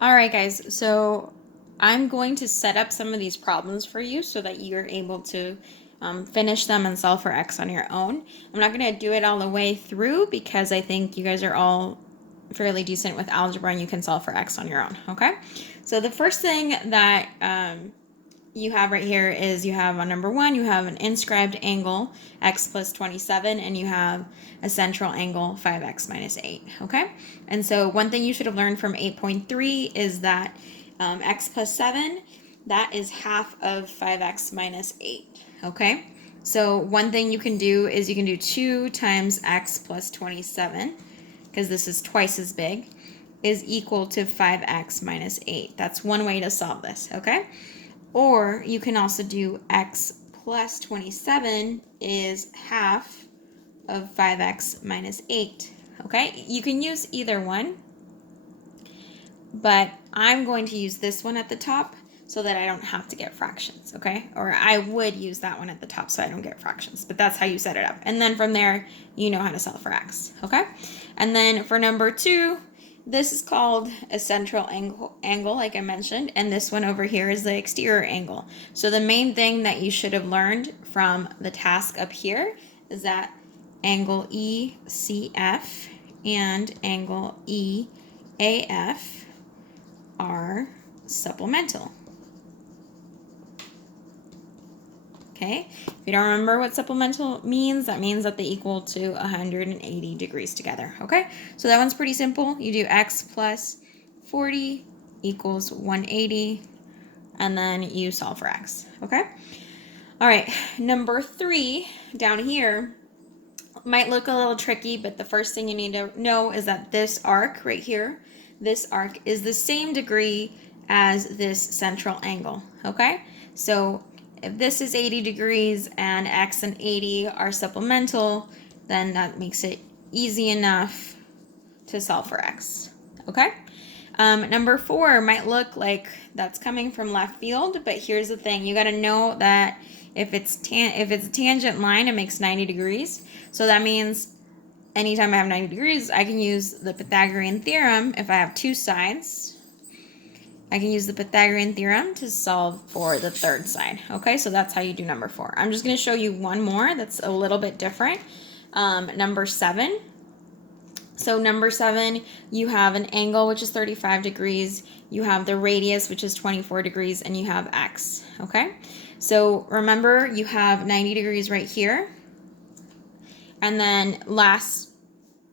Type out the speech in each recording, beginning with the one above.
All right, guys, so I'm going to set up some of these problems for you so that you're able to finish them and solve for x on your own. I'm not going to do it all the way through because I think you guys are all fairly decent with algebra and you can solve for x on your own, okay? So the first thing that you have right here is you have on number 1, you have an inscribed angle x plus 27, and you have a central angle 5x minus 8, okay? And so one thing you should have learned from 8.3 is that x plus 7, that is half of 5x minus 8, okay? So one thing you can do is you can do 2 times x plus 27, because this is twice as big, is equal to 5x minus 8. That's one way to solve this, okay? Or you can also do x plus 27 is half of 5x minus 8. Okay, you can use either one, but I'm going to use this one at the top so that I don't have to get fractions, okay? Or I would use that one at the top so I don't get fractions, but that's how you set it up. And then from there, you know how to solve for x, okay? And then for number 2, this is called a central angle, like I mentioned, and this one over here is the exterior angle. So the main thing that you should have learned from the task up here is that angle ECF and angle EAF are supplemental. Okay, if you don't remember what supplemental means, that means that they equal to 180 degrees together. Okay, so that one's pretty simple. You do x plus 40 equals 180, and then you solve for x. Okay, all right, number 3 down here might look a little tricky, but the first thing you need to know is that this arc right here, this arc is the same degree as this central angle, okay? So if this is 80 degrees and x and 80 are supplemental, then that makes it easy enough to solve for x, okay? Number 4 might look like that's coming from left field, but here's the thing. You got to know that if it's a tangent line, it makes 90 degrees. So that means anytime I have 90 degrees, I can use the Pythagorean theorem. If I have two sides, I can use the Pythagorean theorem to solve for the third side. Okay, so that's how you do number 4. I'm just going to show you one more that's a little bit different. Number 7. So number 7, you have an angle, which is 35 degrees. You have the radius, which is 24 degrees, and you have x, okay? So remember, you have 90 degrees right here. And then last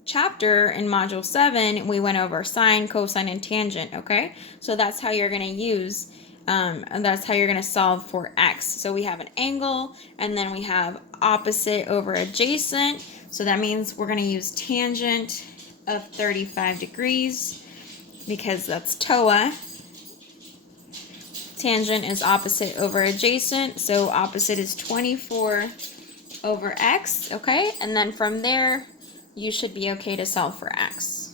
chapter in module 7, we went over sine, cosine, and tangent, okay? So that's how you're going to use, and that's how you're going to solve for x. So we have an angle, and then we have opposite over adjacent. So that means we're going to use tangent of 35 degrees because that's TOA. Tangent is opposite over adjacent, so opposite is 24 over x, okay? And then from there, you should be okay to solve for x.